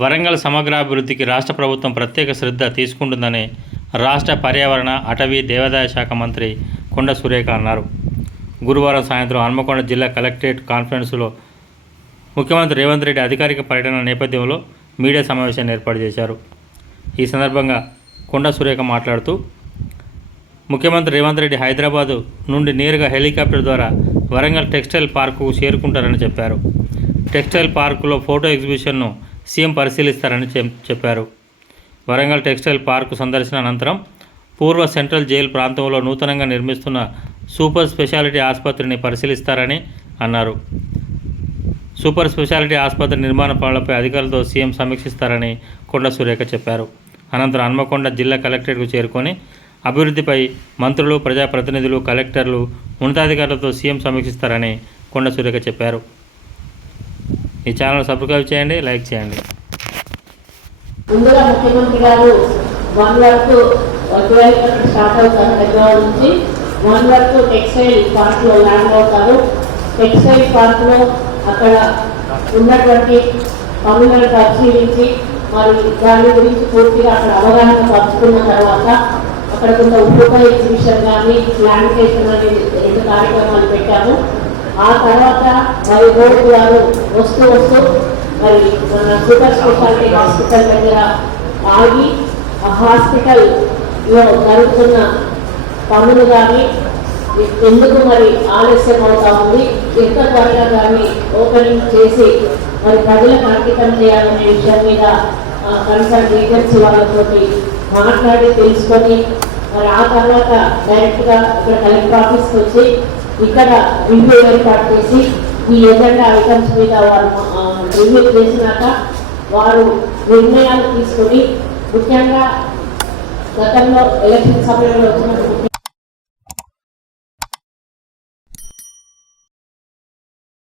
వరంగల్ సమగ్రాభివృద్ధికి రాష్ట్ర ప్రభుత్వం ప్రత్యేక శ్రద్ధ తీసుకుంటుందని రాష్ట్ర పర్యావరణ అటవీ దేవాదాయ శాఖ మంత్రి కొండ సురేఖ అన్నారు. గురువారం సాయంత్రం హన్మకొండ జిల్లా కలెక్టరేట్ కాన్ఫరెన్స్లో ముఖ్యమంత్రి రేవంత్ రెడ్డి అధికారిక పర్యటన నేపథ్యంలో మీడియా సమావేశాన్ని ఏర్పాటు చేశారు. ఈ సందర్భంగా కొండ సురేఖ మాట్లాడుతూ ముఖ్యమంత్రి రేవంత్ రెడ్డి హైదరాబాదు నుండి నేరుగా హెలికాప్టర్ ద్వారా వరంగల్ టెక్స్టైల్ పార్కుకు చేరుకుంటారని చెప్పారు. టెక్స్టైల్ పార్కులో ఫోటో ఎగ్జిబిషన్ను సీఎం పరిశీలిస్తారని చెప్- చెప్పారు. వరంగల్ టెక్స్టైల్ పార్కు సందర్శన అనంతరం పూర్వ సెంట్రల్ జైలు ప్రాంతంలో నూతనంగా నిర్మిస్తున్న సూపర్ స్పెషాలిటీ ఆసుపత్రిని పరిశీలిస్తారని అన్నారు. సూపర్ స్పెషాలిటీ ఆసుపత్రి నిర్మాణ పనులపై అధికారులతో సీఎం సమీక్షిస్తారని కొండ సురేఖ చెప్పారు. అనంతరం హన్మకొండ జిల్లా కలెక్టరేట్కు చేరుకొని అభివృద్ధిపై మంత్రులు ప్రజాప్రతినిధులు కలెక్టర్లు ఉన్నతాధికారులతో సీఎం సమీక్షిస్తారని కొండ సురేఖ చెప్పారు. ఈ ఛానల్ సబ్స్క్రైబ్ చేయండి లైక్ చేయండి. ముందుగా ముఖ్యమంత్రి గారు వన్ వర్క్ ట్వెల్వ్ స్టార్ట్ అవుతారు హైదరాబాద్ నుంచి. వన్ వర్క్ టెక్స్టైల్ పార్క్లో ల్యాండ్ అవుతారు. టెక్స్టైల్ పార్క్లో అక్కడ ఉన్నటువంటి పనులను పరిశీలించి మరి దాని గురించి పూర్తిగా అక్కడ అవగాహన పరుచుకున్న తర్వాత అక్కడ కొంత ఉపయోగ ఎగ్జిబిషన్ కానీ ప్లాంటేషన్ అనే రెండు కార్యక్రమాలు పెట్టాము. ఆ తర్వాత మరి రోడ్డు గారు వస్తూ వస్తూ మరి మన సూపర్ స్పెషాలిటీ హాస్పిటల్ దగ్గర ఆగి ఆ హాస్పిటల్లో జరుగుతున్న పనులు కానీ ఎందుకు మరి ఆలస్యం అవుతా ఉంది ఎంత త్వరగా దాన్ని ఓపెనింగ్ చేసి మరి ప్రజలకు అంకితం చేయాలనే విషయం మీద కన్సర్న్ ఏజెన్సీ వాళ్ళతో మాట్లాడి తెలుసుకొని మరి ఆ తర్వాత డైరెక్ట్గా ఇక్కడ కలెక్టర్ ఆఫీస్కి వచ్చి ఇక్కడ రివ్యూ ఏర్పాటు చేసి ఈ ఎజెండా ఐటమ్స్ మీద వారు రివ్యూ చేసినాక వారు నిర్ణయాలు తీసుకొని ముఖ్యంగా గతంలో ఎలక్షన్ సమయంలో వచ్చినప్పుడు